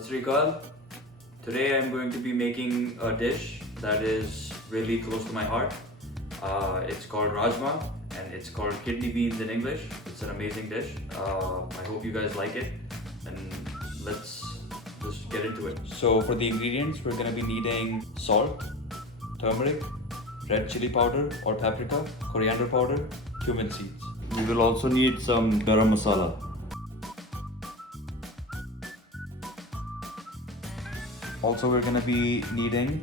Sat Sri Akal. Today I'm going to be making a dish that is really close to my heart. It's called Rajma and it's called kidney beans in English. It's an amazing dish. I hope you guys like it and let's just get into it. So for the ingredients, we're going to be needing salt, turmeric, red chili powder or paprika, coriander powder, cumin seeds. We will also need some garam masala. Also, we're gonna be needing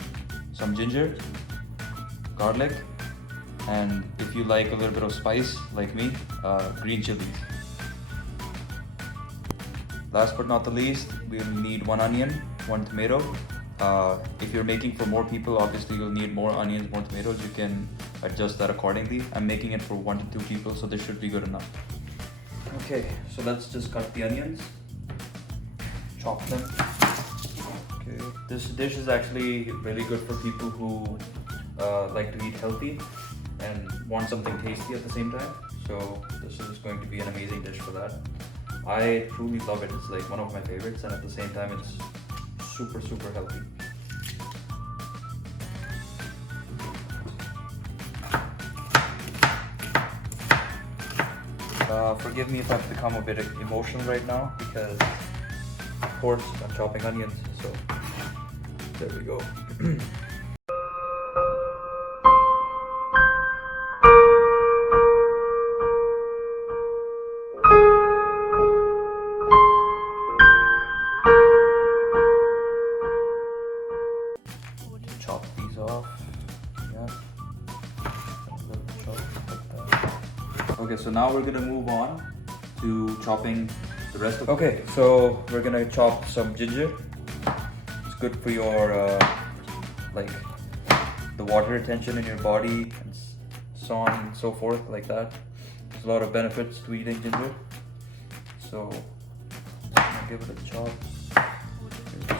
some ginger, garlic, and if you like a little bit of spice, like me, green chilies. Last but not the least, we'll need 1 onion, 1 tomato. If you're making for more people, obviously you'll need more onions, more tomatoes. You can adjust that accordingly. I'm making it for 1 to 2 people, so this should be good enough. Okay, so let's just cut the onions, chop them. Okay. This dish is actually really good for people who like to eat healthy and want something tasty at the same time. So this is going to be an amazing dish for that. I truly love it. It's like one of my favorites, and at the same time it's super healthy. Forgive me if I've become a bit emotional right now because of course I'm chopping onions, so there we go. Chop these off. Yeah. Okay, so now we're gonna move on to chopping the rest of. Okay, so we're gonna chop some ginger. It's good for your like the water retention in your body and so on and so forth, like that. There's a lot of benefits to eating ginger. So I'm gonna give it a chop.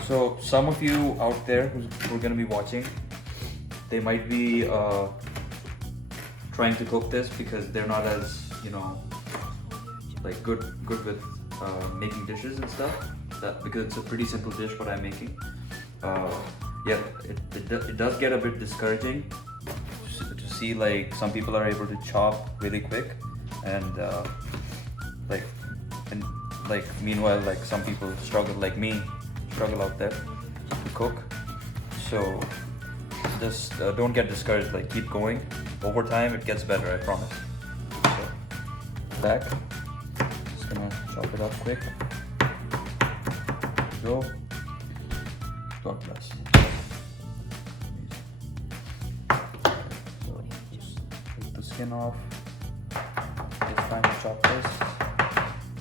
So some of you out there who are gonna be watching, they might be trying to cook this because they're not as, you know, like good with making dishes and stuff. That because it's a pretty simple dish what I'm making. Yeah, it does get a bit discouraging to see like some people are able to chop really quick and meanwhile like some people struggle, like me, struggle out there to cook. So just don't get discouraged, like keep going. Over time it gets better, I promise. So back, just gonna chop it up quick. Go. God bless. So just take the skin off. It's time to chop this.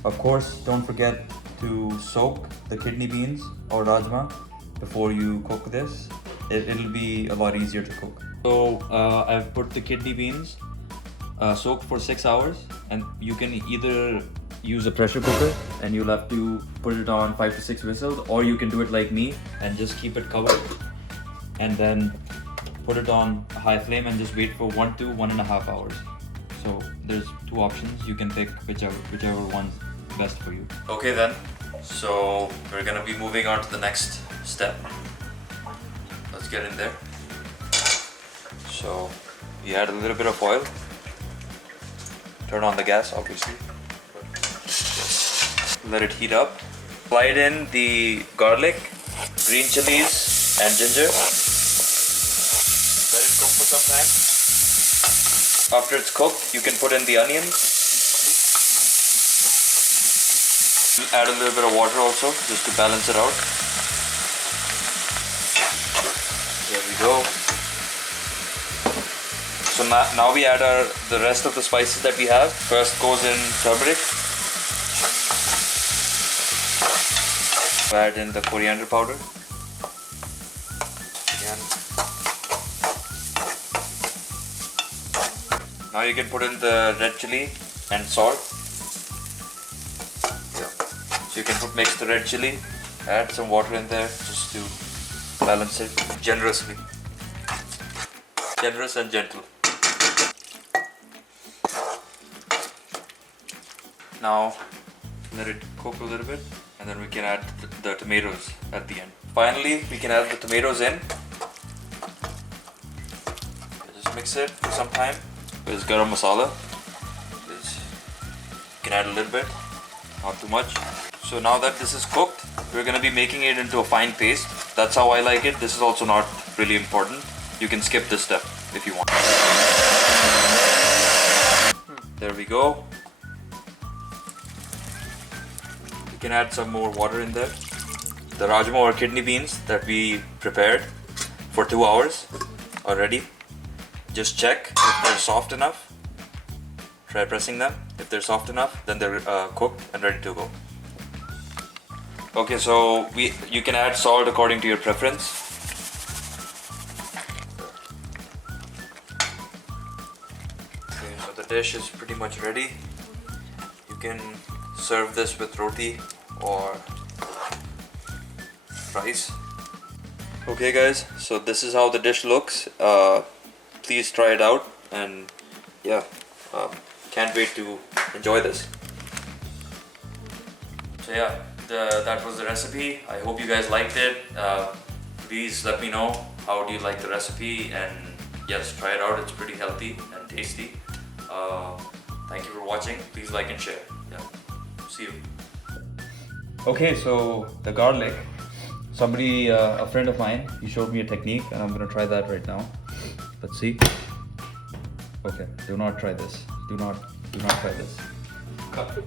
Of course, don't forget to soak the kidney beans or rajma before you cook this. It'll be a lot easier to cook. So I've put the kidney beans soaked for 6 hours, and you can either use a pressure cooker and you'll have to put it on 5 to 6 whistles, or you can do it like me and just keep it covered and then put it on a high flame and just wait for 1 to 1.5 hours. So there's 2 options. You can pick whichever one's best for you. Okay then, so we're gonna be moving on to the next step. Let's get in there. So we add a little bit of oil. Turn on the gas, obviously. Let it heat up. Slide in the garlic, green chilies, and ginger. Let it cook for some time. After it's cooked, you can put in the onions. Add a little bit of water also, just to balance it out. There we go. So now we add the rest of the spices that we have. First goes in turmeric. Add in the coriander powder. Again. Now you can put in the red chili and salt. Yeah. So you can mix the red chili, add some water in there just to balance it generously. Generous and gentle. Now let it cook a little bit, and then we can add the tomatoes at the end. Finally, we can add the tomatoes in. Just mix it for some time. With garam masala. You can add a little bit, not too much. So now that this is cooked, we're going to be making it into a fine paste. That's how I like it. This is also not really important. You can skip this step if you want. There we go. You can add some more water in there. The rajma or kidney beans that we prepared for 2 hours already. Just check if they're soft enough. Try pressing them. If they're soft enough, then they're cooked and ready to go. Okay, so you can add salt according to your preference. Okay, so the dish is pretty much ready. You can serve this with roti or rice. Okay guys, so this is how the dish looks. Please try it out, and yeah, can't wait to enjoy this. So yeah, that was the recipe. I hope you guys liked it. Please let me know how do you like the recipe, and yes, try it out. It's pretty healthy and tasty. Thank you for watching. Please like and share. Yeah, see you. Okay, so the garlic. Somebody, a friend of mine, he showed me a technique, and I'm gonna try that right now. Let's see. Okay, do not try this. Do not try this. Cut.